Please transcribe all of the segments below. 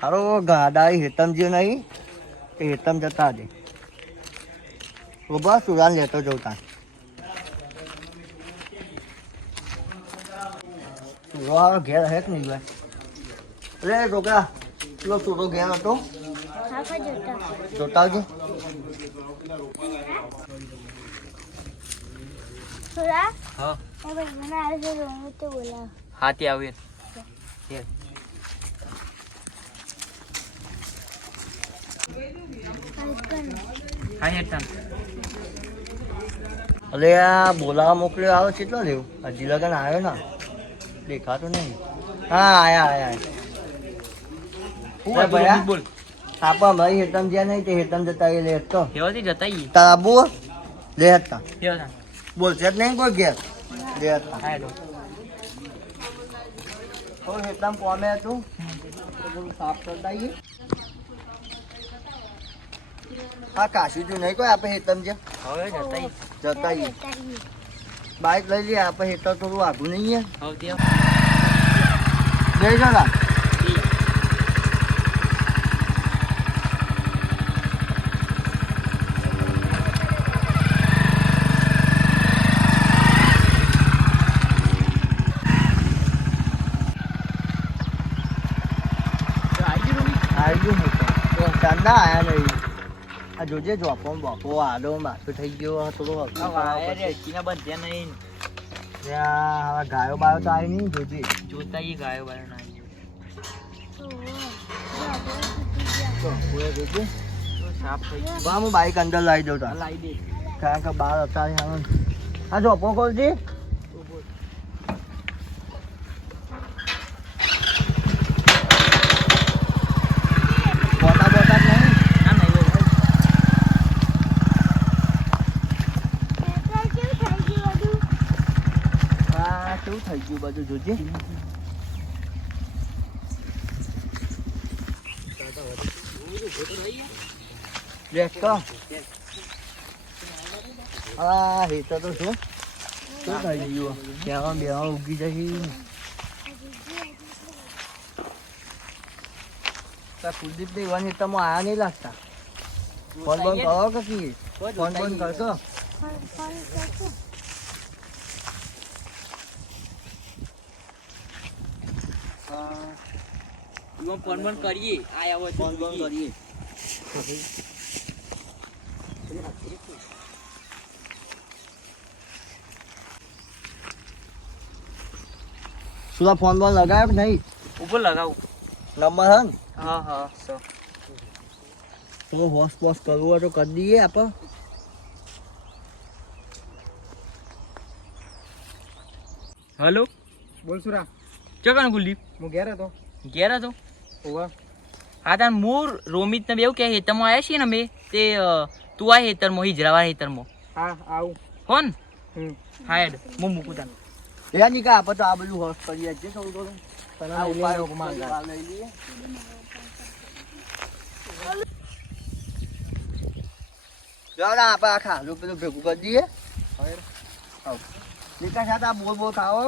હારો ગાડા હેતમ જે નહીં એ હેતમ જતા દે ઊભા સુરાન લેતો જવતા સુરો ઘેર હે કે નહીં ભાઈ? અરે છોકરા પેલો સુરો ઘેર હતો. જોતા જોતા હા. હા તે આવીએ હા હેઠળ અરે આ બોલાવા મોકલ્યો આવે કેટલો લેવું હજી લગન આવ્યો ના. દેખાતો નહીં. હા આયા આયા બોલ. આપા ભાઈ હેતમ જ્યાં નહીં તે હેતમ જતા એ લે જતા હતા કેવા બોલશે નહીં કોઈ ઘેર? લે હતા હેતમ કોમે હતું? સાફ કરતા આવીએ હા કાશી તું નહીં કોઈ આપણે હેતમ છે હવે જતા ઈ જતા આવીએ બાઇક લઈ લઈએ આપણે હેતમ થોડું આઘું નહીં હવે તે લઈ જતા ઈ તો આઈ ગયું રોમી? આવી ગયું હેતમ તો ચાંદા આયા નહીં આ જોજે જોપો બોપો આડો માથું થઈ ગયો થોડો બંધ છે નહીં. ત્યાં હવે ગાયો બાયો તો આવી નહીં જોજે. જોતા ઈ ગાયો બાયો ના આવી. તો સાફ હું બાઈક અંદર લાવી દઉં તાર. લાવી દે. કારણ કે બાર અત્યારે હા જોપો ખોલજી બોટા બોટા જ નહીં ના ના એવું હોય. આ બાજુ બધું જોજે. દેખ તો આ હેતો તો શું શું? થઈ ગયું બેવા ઉગી જશે. કુલદીપની વન હેતમાં આયા નહીં લાગતા. ફોન બંધ કરો કે ફોન બંધ કરશો. ફોન ફોન કરીએ. આયા હોય તો ફોન બંધ કરીએ. સુધા ફોન બોન લગાવ્યો કે નહીં? ઉપર લગાવું. નંબર હે હા હા સો હું હોસ પોસ કરવું હોય તો કરી દઈએ આપણે હલો? બોલ સુરા ચકણ કુલદીપ હું ઘેર હતો. ઘેર હતો? હા તાર મૂર રોમિત ને એવું કે હેતરમાં આવ્યા છીએ ને અમે? તે તું આ હેતરમાં હિજરાવા હેતરમાં. હા આવું. કોણ હમ. હા હેડ હું મૂકું તાન. લે નિકા આપ તો આ બધું હોસ્ટ કરીએ છે થોડું થોડું. તને આ ઉપાય લઈ લઈએ આપણે પેલું ભેગું કરી દઈએ. નીકા સાથે આ બોલ બોલ ખાવો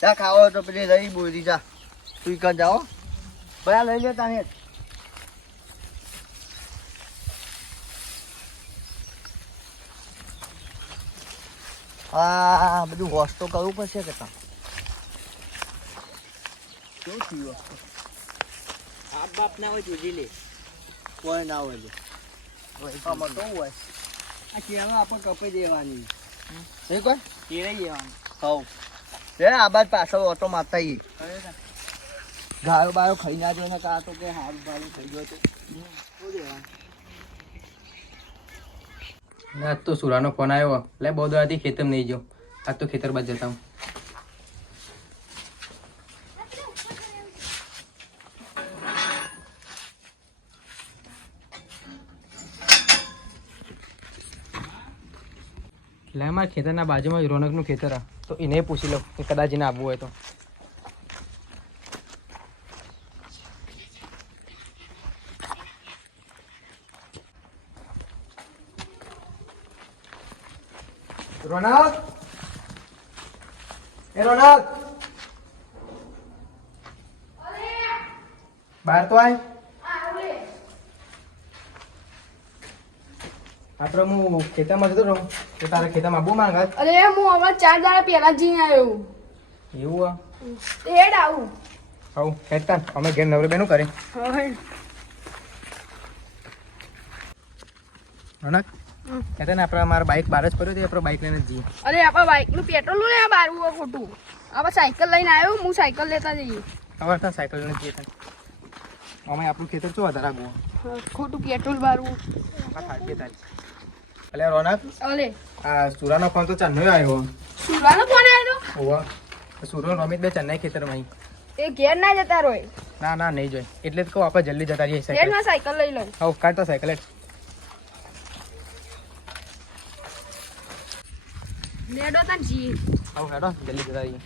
ત્યાં ખાવો હોય તો પેલી રહી બોલી જા. તું કર જાઓ. બધા લઈ લેતા ને આ બધું હોશ તો કરવું પડશે કે તમે કેવું થયું આપ બાપ ના હોય જોજી લે. કોઈ ના હોય આમાં તો હોય. આ કેળા આપણે કપાઈ દેવાની. નહીં કોઈ? રહી જવાનું હવ. રે આ બાદ પાછળ ઓટો મારતા ઈ ગાયો બાયો ખાઈ ના ને કા તો કે હાલ બારું થઈ ગયો તો આજ તો સુરાનો ફોન આવ્યો. એટલે બહુ દોડાથી ખેતર નહીં જો આજ તો ખેતર બાદ જતા હું. લે, મારા ખેતરના બાજુમાં રોનકનું ખેતર આ. તો એને પૂછી લો કે કદાચ એને આવવું હોય તો. રોનક? એ રોનક? બહાર તો આય. આપણે હું ખેતરમાં જતો રહું. તો તારા ખેતરમાં બહુ માંગા અરે હું હમણાં ચાર દાડા પહેલા જઈને આવ્યો એવું આ હેડ આવું. આવું ખેતર અમે ઘેર નવરે બેનું કરે. રોનક? કહેતા ને આપણે મારા બાઇક બહાર જ પડ્યું હતું આપણે બાઇક લઈને જ જઈએ. અરે આપણા બાઇકનું પેટ્રોલનું આ બારવું હોય ખોટું. આપણે સાયકલ લઈને આવ્યો હું સાયકલ લેતા જઈએ. ખબર ત્યાં સાયકલ લઈને જઈએ તને અમે આપણું ખેતર શું વધારે આગું ખોટું પેટ્રોલ તારી. એટલે રોનક. અલે. આ સુરાનો ફોન તો ચાંદનો આવ્યો સુરાનો ફોન આવ્યો ઓવા સુરો રમિત બે ચેન્નાઈ ખેતરમાં. એ ઘેર ના જતા રોય. ના ના નહીં જોઈ એટલે જ કહું આપણે જલ્દી જતા રહીએ સાયકલ સાયકલ લઈ લઉં. હવ કાઢતો સાયકલ હેડ. લેડો તાન જઈએ હવ હેડો જલ્દી જતા રહીએ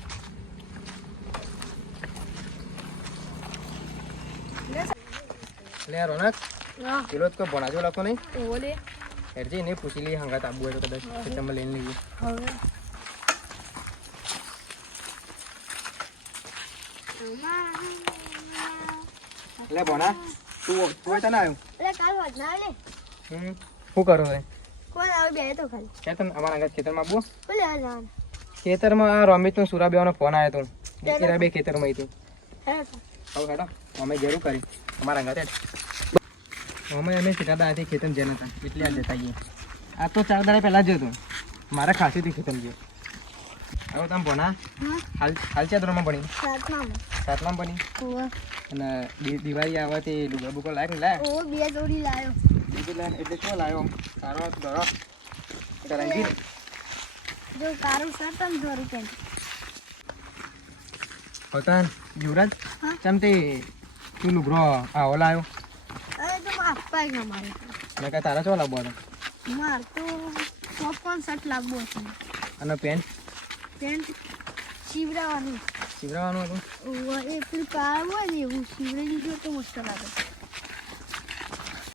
લે રોનક હા પેલો જ કોઈ ભણાજો લખો નહીં ઓલે હેડ જઈને પૂછી લઈએ હંગાત આબુ હોય તો કદાચ ખેતરમાં લઈને લઈએ હવે લે ભણા તું તું તને આવ્યું એટલે કાલ વધના લે હમ શું કરો હવે કોણ આવે બે તો ખાલી. ક્યાં તમે અમારા આગળ ખેતરમાં બોલે આ રમિતનો સુરા બેવાનો ફોન આવ્યો તો. બે ખેતરમાં હતી. હવે હેડો અમે જરૂર કરી. અમારા ઘરે અમે અમે સીધા દાથી ખેતર જઈને હતા. એટલે આ જતા આવીએ આ તો ચાર દાડા પહેલા જ હતો. મારે ખાસી હતી ખેતર ગયો. હવે તમે ભણા હાલ હાલ ચાર ધોરણમાં ભણી સાતમાં સાતમાં ભણી અને દિવાળી આવવાથી ડુગા લુગા બુકો લાય ને લાય બે જોડી લાયો એટલે શું લાયો સારો ધોરો કરંગી જો કારું સર તમ ધોરી કેમ પતાન યુવરાજ હા? ચમ તે લુગરો આવો લાવ્યો અરે તો આપવા ગયા મારે. મેં કાંઈ તારા ચો લાવવો હતો માર તો પોપકોર્ન શર્ટ લાવવો છે. અને પેન્ટ? પેન્ટ શિવરાવાનું. શિવરાવાનું હતું? એ પેલું કાળું હોય ને એવું. દીધું તો મસ્ત લાગે.